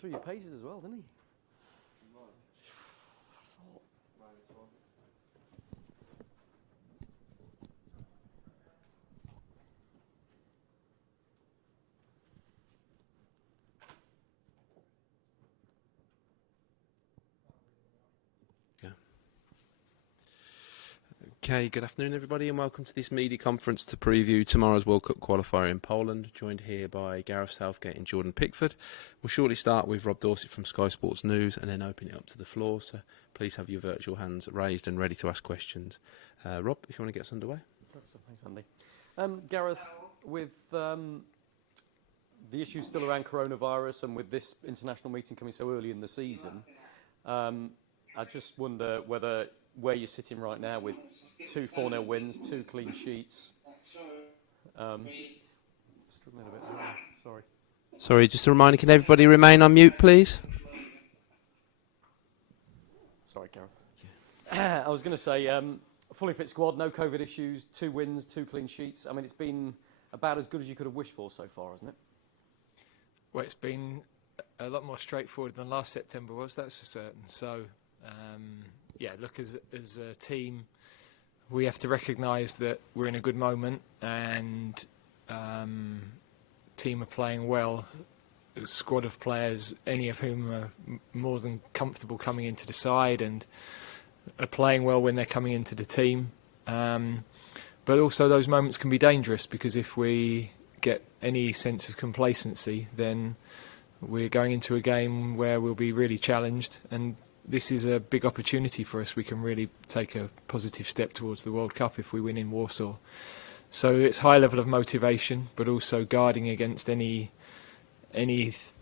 through your paces as well, didn't he? Okay, good afternoon everybody and welcome to this media conference to preview tomorrow's World Cup Qualifier in Poland, joined here by Gareth, Southgate and Jordan Pickford. We'll shortly start with Rob Dorset from Sky Sports News and then open it up to the floor, so please have your virtual hands raised and ready to ask questions. Rob, if you want to get us underway. Thanks, Andy. Gareth, with the issues still around coronavirus and with this international meeting coming so early in the season, I just wonder where you're sitting right now with 2 4-0 wins, 2 clean sheets. Struggling a bit. Sorry. Sorry, just a reminder, can everybody remain on mute, please? Sorry, Gareth. I was going to say, fully fit squad, no COVID issues, 2 wins, 2 clean sheets. I mean, it's been about as good as you could have wished for so far, hasn't it? Well, it's been a lot more straightforward than last September was, that's for certain. So, yeah, look, as a team, we have to recognise that we're in a good moment and team are playing well. A squad of players, any of whom are more than comfortable coming into the side and are playing well when they're coming into the team. But also those moments can be dangerous because if we get any sense of complacency, then we're going into a game where we'll be really challenged, and this is a big opportunity for us. We can really take a positive step towards the World Cup if we win in Warsaw. So it's high level of motivation, but also guarding against any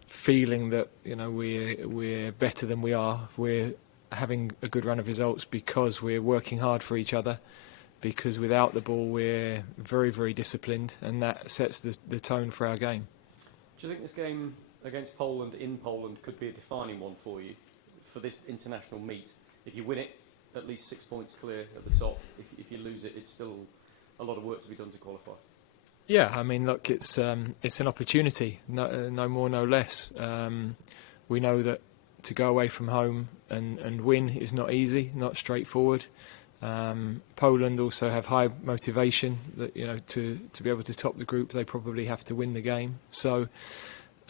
feeling that we're better than we are. We're having a good run of results because we're working hard for each other. Because without the ball, we're very, very disciplined, and that sets the tone for our game. Do you think this game against Poland in Poland could be a defining one for you for this international meet? If you win it, at least 6 points clear at the top. If you lose it, it's still a lot of work to be done to qualify. Yeah, I mean, look, it's an opportunity, no more, no less. We know that to go away from home and win is not easy, not straightforward. Poland also have high motivation that to be able to top the group, they probably have to win the game. So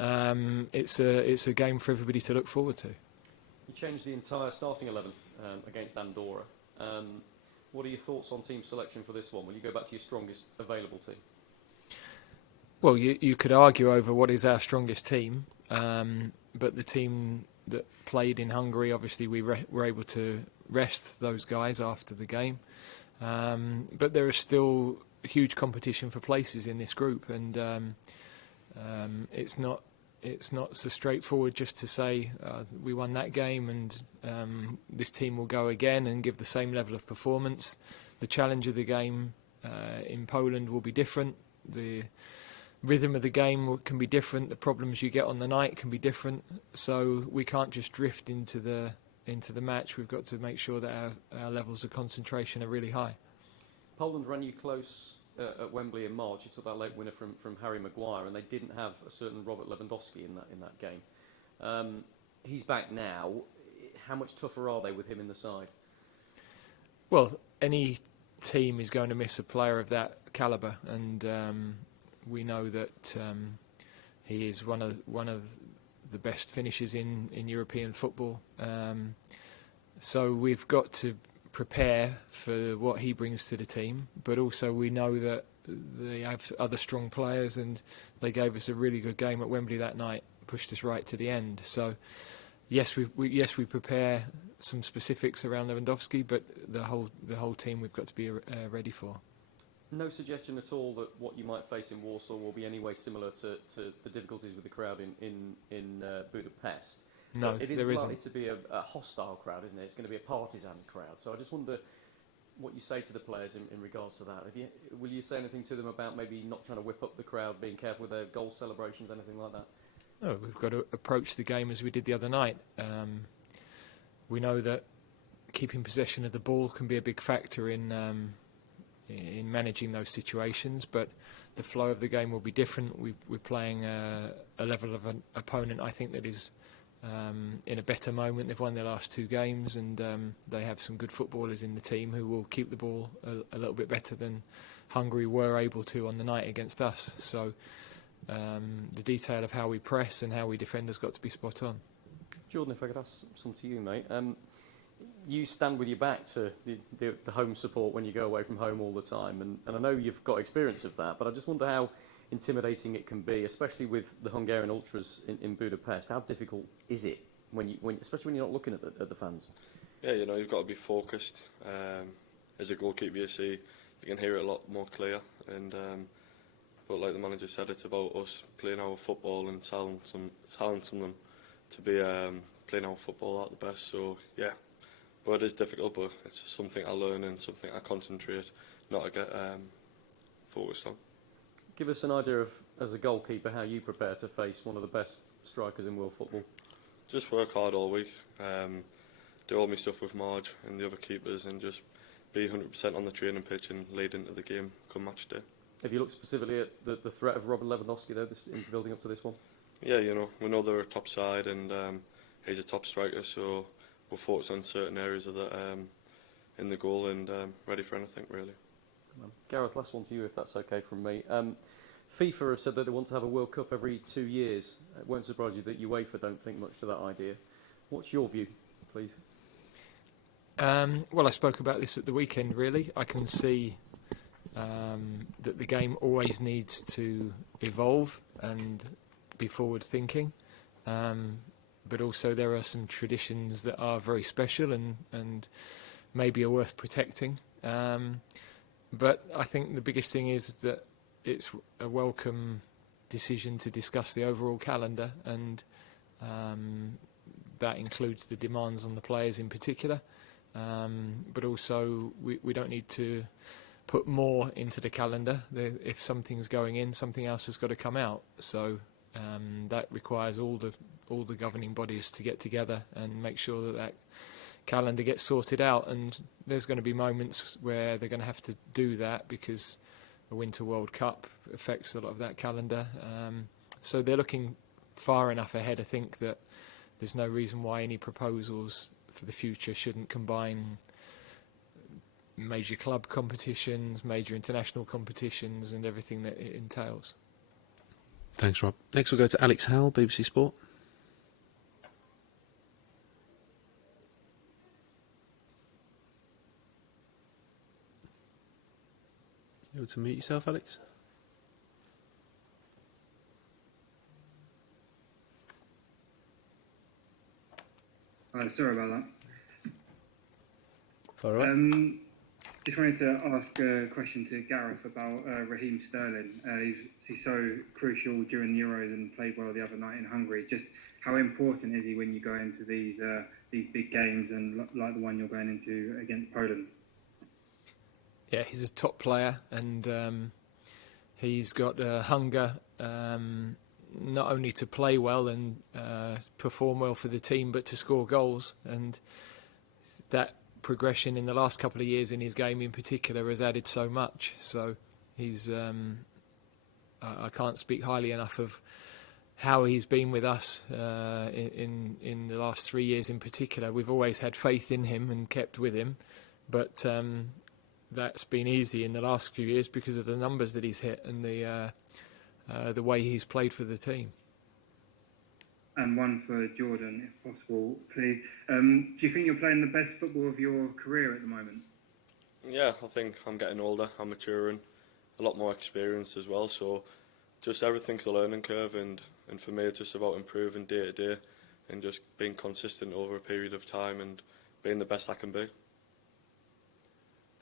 it's a game for everybody to look forward to. You changed the entire starting 11 against Andorra. What are your thoughts on team selection for this one? Will you go back to your strongest available team? Well, you could argue over what is our strongest team, but the team that played in Hungary, obviously we were able to rest those guys after the game. But there is still huge competition for places in this group, and it's not so straightforward just to say we won that game and this team will go again and give the same level of performance. The challenge of the game in Poland will be different. The rhythm of the game can be different. The problems you get on the night can be different. So we can't just drift into the match. We've got to make sure that our levels of concentration are really high. Poland ran you close at Wembley in March. You took that late winner from Harry Maguire, and they didn't have a certain Robert Lewandowski in that game. He's back now. How much tougher are they with him in the side? Well, any team is going to miss a player of that calibre, and we know that he is one of the best finishers in European football. So we've got to prepare for what he brings to the team, but also we know that they have other strong players, and they gave us a really good game at Wembley that night, pushed us right to the end. So yes, we prepare some specifics around Lewandowski, but the whole team we've got to be ready for. No suggestion at all that what you might face in Warsaw will be any way similar to the difficulties with the crowd in Budapest. No, it is there likely isn't. to be a hostile crowd, isn't it? It's going to be a partisan crowd. So I just wonder what you say to the players in regards to that. Will you say anything to them about maybe not trying to whip up the crowd, being careful with their goal celebrations, anything like that? No, we've got to approach the game as we did the other night. We know that keeping possession of the ball can be a big factor in managing those situations, but the flow of the game will be different. We're playing a level of an opponent, I think, that is in a better moment. They've won their last 2 games, and they have some good footballers in the team who will keep the ball a little bit better than Hungary were able to on the night against us. So the detail of how we press and how we defend has got to be spot on. Jordan, if I could ask something to you, mate. You stand with your back to the home support when you go away from home all the time, and I know you've got experience of that, but I just wonder how intimidating it can be, especially with the Hungarian ultras in Budapest. How difficult is it, especially when you're not looking at the fans? Yeah, you've got to be focused. As a goalkeeper, you can hear it a lot more clear, and but like the manager said, it's about us playing our football and silencing them to be playing our football at the best. So yeah, but it is difficult, but it's something I learn and something I concentrate, not to get focused on. Give us an idea of, as a goalkeeper, how you prepare to face one of the best strikers in world football. Just work hard all week, do all my stuff with Marge and the other keepers, and just be 100% on the training pitch and lead into the game come match day. Have you looked specifically at the threat of Robin Lewandowski though, in building up to this one? Yeah, we know they're a top side, and he's a top striker, so we'll focus on certain areas of the in the goal, and ready for anything really. Gareth, last one to you, if that's okay from me. FIFA have said that they want to have a World Cup every 2 years. It won't surprise you that UEFA don't think much to that idea. What's your view, please? Well, I spoke about this at the weekend, really. I can see that the game always needs to evolve and be forward-thinking. But also there are some traditions that are very special and maybe are worth protecting. But I think the biggest thing is that it's a welcome decision to discuss the overall calendar, and that includes the demands on the players in particular. But also we don't need to put more into the calendar. If something's going in, something else has got to come out. So that requires all the governing bodies to get together and make sure that calendar gets sorted out, and there's going to be moments where they're going to have to do that because the Winter World Cup affects a lot of that calendar. So they're looking far enough ahead, I think, that there's no reason why any proposals for the future shouldn't combine major club competitions, major international competitions, and everything that it entails. Thanks, Rob. Next we'll go to Alex Howell, BBC Sport. You able to mute yourself, Alex? Sorry about that. Far away. Just wanted to ask a question to Gareth about Raheem Sterling. He's so crucial during the Euros and played well the other night in Hungary. Just how important is he when you go into these big games and like the one you're going into against Poland? Yeah, he's a top player, and he's got hunger not only to play well and perform well for the team, but to score goals. And that progression in the last couple of years in his game in particular has added so much. So he's I can't speak highly enough of how he's been with us in the last 3 years in particular. We've always had faith in him and kept with him, but that's been easy in the last few years because of the numbers that he's hit and the way he's played for the team. And one for Jordan, if possible, please. Do you think you're playing the best football of your career at the moment? Yeah, I think I'm getting older, I'm maturing, a lot more experience as well, so just everything's a learning curve, and for me it's just about improving day to day and just being consistent over a period of time and being the best I can be.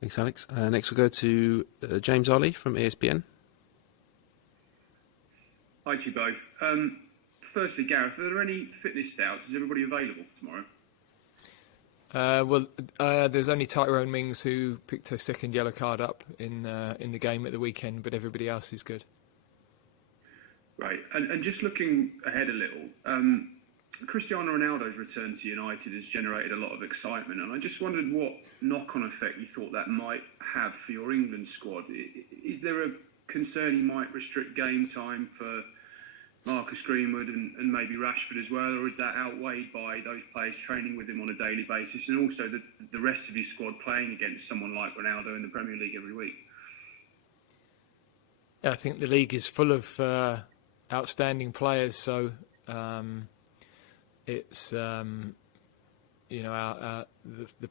Thanks, Alex. Next we'll go to James Ollie from ESPN. Hi to you both. Firstly, Gareth, are there any fitness doubts? Is everybody available for tomorrow? There's only Tyrone Mings who picked a second yellow card up in the game at the weekend, but everybody else is good. Right, and just looking ahead a little, Cristiano Ronaldo's return to United has generated a lot of excitement, and I just wondered what knock-on effect you thought that might have for your England squad. Is there a concern he might restrict game time for Marcus Greenwood and maybe Rashford as well, or is that outweighed by those players training with him on a daily basis, and also the rest of his squad playing against someone like Ronaldo in the Premier League every week? Yeah, I think the league is full of outstanding players, so it's the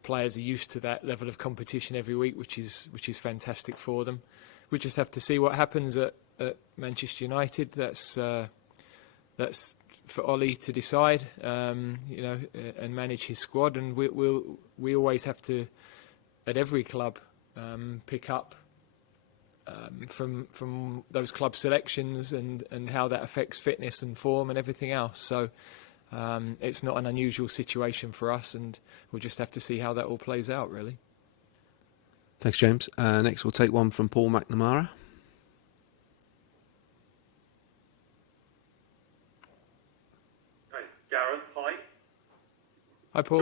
players are used to that level of competition every week, which is fantastic for them. We just have to see what happens at Manchester United. That's for Ollie to decide, and manage his squad. And we always have to, at every club, pick up from those club selections and how that affects fitness and form and everything else. So it's not an unusual situation for us, and we'll just have to see how that all plays out, really. Thanks, James. Next, we'll take one from Paul McNamara. Gareth, hi. Hi, Paul.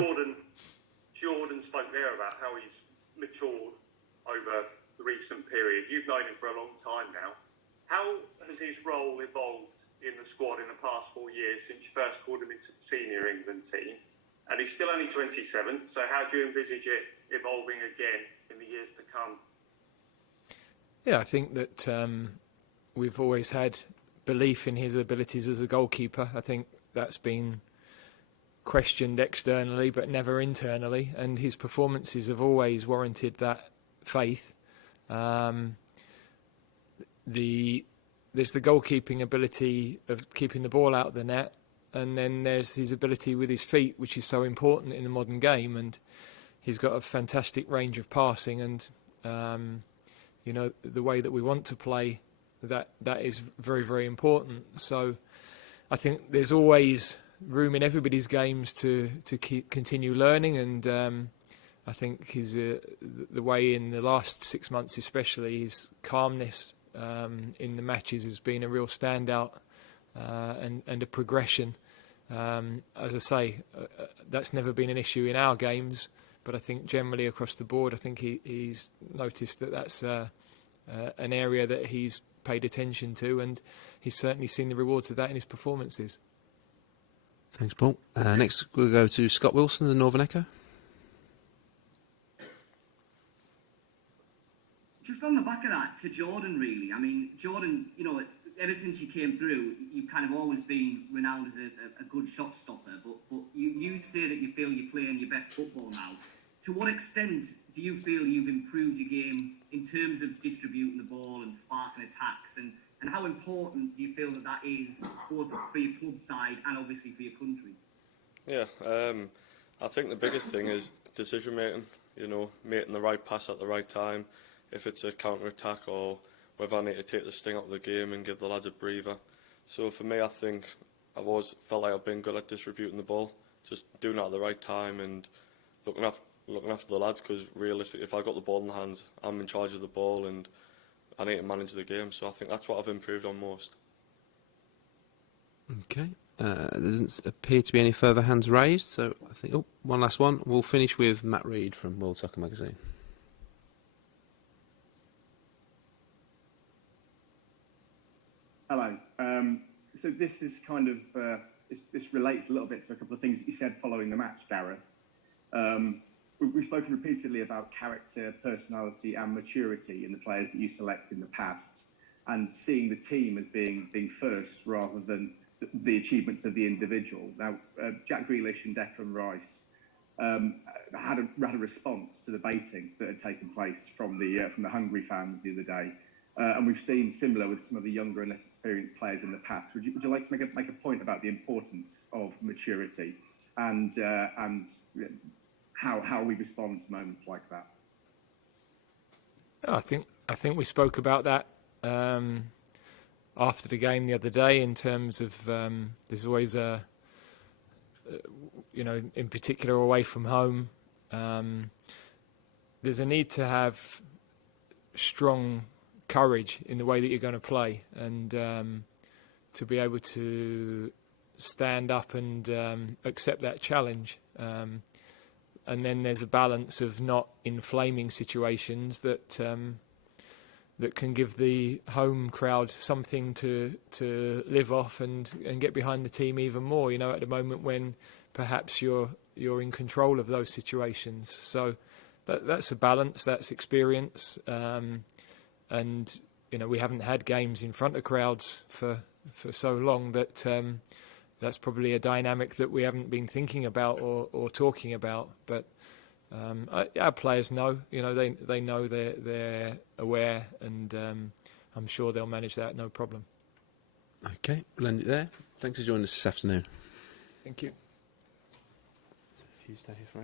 Jordan spoke there about how he's matured over the recent period. You've known him for a long time now. How has his role evolved in the squad in the past 4 years since you first called him into the senior England team? And he's still only 27, so how do you envisage it evolving again in the years to come? Yeah, I think that we've always had belief in his abilities as a goalkeeper. I think that's been questioned externally but never internally, and his performances have always warranted that faith. There's the goalkeeping ability of keeping the ball out of the net, and then there's his ability with his feet, which is so important in the modern game, and he's got a fantastic range of passing, and the way that we want to play, that is very, very important. So I think there's always room in everybody's games to continue learning, and I think his the way in the last 6 months, especially his calmness in the matches, has been a real standout and a progression. As I say, that's never been an issue in our games, but I think generally across the board, I think he's noticed that that's an area that he's paid attention to, and he's certainly seen the rewards of that in his performances. Thanks, Paul. Next, we'll go to Scott Wilson, the Northern Echo. Just on the back of that, to Jordan, really. I mean, Jordan, ever since you came through, you've kind of always been renowned as a good shot stopper, but you say that you feel you're playing your best football now. To what extent do you feel you've improved your game in terms of distributing the ball and sparking attacks, and how important do you feel that is both for your club side and obviously for your country? Yeah, I think the biggest thing is decision making, making the right pass at the right time, if it's a counter-attack or whether I need to take the sting out of the game and give the lads a breather. So for me, I think I've always felt like I've been good at distributing the ball, just doing it at the right time and looking after the lads, because realistically, if I got the ball in the hands, I'm in charge of the ball and I need to manage the game. So I think that's what I've improved on most. Okay. There doesn't appear to be any further hands raised, so I think, one last one. We'll finish with Matt Reed from World Soccer Magazine. Hello. So this is kind of this relates a little bit to a couple of things that you said following the match, Gareth. We've spoken repeatedly about character, personality, and maturity in the players that you select in the past, and seeing the team as being first rather than the achievements of the individual. Now, Jack Grealish and Declan Rice had a response to the baiting that had taken place from the Hungary fans the other day. And we've seen similar with some of the younger and less experienced players in the past. Would you like to make a point about the importance of maturity and how we respond to moments like that? I think we spoke about that after the game the other day, in terms of there's always in particular away from home, there's a need to have strong courage in the way that you're going to play, and to be able to stand up and accept that challenge. And then there's a balance of not inflaming situations that that can give the home crowd something to live off and get behind the team even more. You know, at the moment when perhaps you're in control of those situations. So that's a balance, that's experience, and you know, we haven't had games in front of crowds for so long that that's probably a dynamic that we haven't been thinking about or talking about. But our players know, you know, they know, they're aware, and I'm sure they'll manage that no problem. Okay, we'll end it there. Thanks for joining us this afternoon. Thank you. If you stay here for